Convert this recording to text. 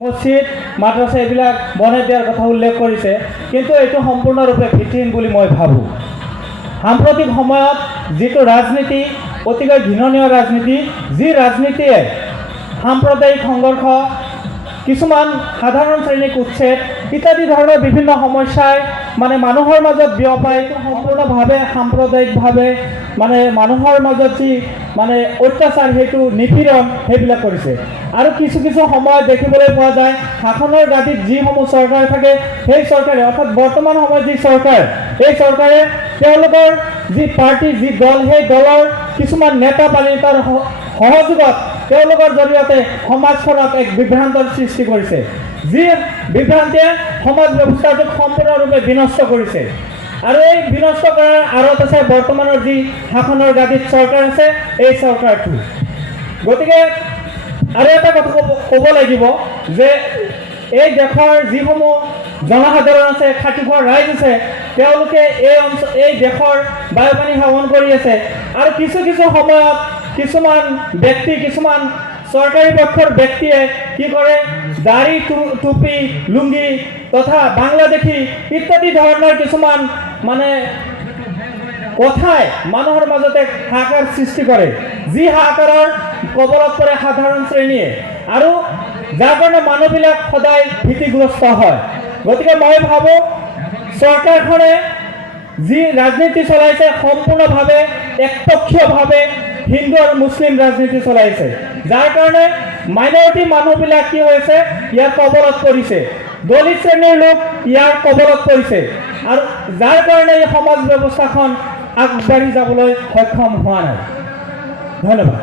মছজিদ মাদ্ৰাছা এইবিলাক বনাই দিয়াৰ কথা উল্লেখ কৰিছে, কিন্তু এইটো সম্পূৰ্ণৰূপে ভিত্তিহীন বুলি মই ভাবোঁ। সাম্প্ৰতিক সময়ত যিটো ৰাজনীতি অতিকৈ ঘৃণনীয় ৰাজনীতি, যি ৰাজনীতিয়ে সাম্প্ৰদায়িক সংঘৰ্ষ, কিছুমান সাধাৰণ শ্ৰেণীক উচ্ছেদ ইত্যাদি ধৰণৰ বিভিন্ন সমস্যাই মানুহৰ মাজত বিয়পাই সম্পূৰ্ণভাৱে সাম্প্ৰদায়িকভাৱে মানুহৰ মাজত যি অত্যাচাৰ, সেইটো নিপীড়ন সেইবিলাক কৰিছে। আৰু কিছু কিছু সময়ত দেখিবলৈ পোৱা যায় শাসনৰ গাদীত যিসমূহ চৰকাৰ থাকে, সেই চৰকাৰে অৰ্থাৎ বৰ্তমান সময়ত যি চৰকাৰ, এই চৰকাৰে তেওঁলোকৰ যি পাৰ্টি, যি দল, সেই দলৰ কিছুমান নেতা পালিতাৰ সহযোগত তেওঁলোকৰ জৰিয়তে সমাজখনত এক বিভ্ৰান্তৰ সৃষ্টি কৰিছে, যি বিভ্ৰান্তিয়ে সমাজ ব্যৱস্থাটোক সম্পূৰ্ণৰূপে বিনষ্ট কৰিছে। আৰু এই বিনষ্ট কৰাৰ আঁৰত আছে বৰ্তমানৰ যি শাসনৰ গাদীত চৰকাৰ আছে, এই চৰকাৰটো। গতিকে আৰু এটা কথা ক'ব লাগিব যে এই দেশৰ যিসমূহ জনসাধাৰণ আছে, খাটি খোৱা ৰাইজ আছে, তেওঁলোকে এই দেশৰ বায়ু পানী সেৱন কৰি আছে। আৰু কিছু কিছু সময়ত কিছুমান ব্যক্তি, কিছুমান চৰকাৰী পক্ষৰ ব্যক্তিয়ে কি কৰে, দাড়ি, টুপি, লুংগি তথা বাংলাদেশী ইত্যাদি ধৰণৰ কিছুমান কথাই মানুহৰ মাজতে হাহাকাৰ সৃষ্টি কৰে, যি হাহাকাৰৰ কবলত পৰে সাধাৰণ শ্ৰেণীয়ে, আৰু যাৰ কাৰণে মানুহবিলাক সদায় ভীতিগ্ৰস্ত হয়। গতিকে মই ভাবোঁ চৰকাৰখনে যি ৰাজনীতি চলাইছে, সম্পূৰ্ণভাৱে একপক্ষীয়ভাৱে হিন্দু আৰু মুছলিম ৰাজনীতি চলাইছে, যাৰ কাৰণে মাইনৰিটি মানুহবিলাক কি হৈছে, ইয়াৰ কবলত পৰিছে, দলিত শ্ৰেণীৰ লোক ইয়াৰ কবলত পৰিছে, আৰু যাৰ কাৰণে এই সমাজ ব্যৱস্থাখন আগবাঢ়ি যাবলৈ সক্ষম হোৱা নাই। ধন্যবাদ।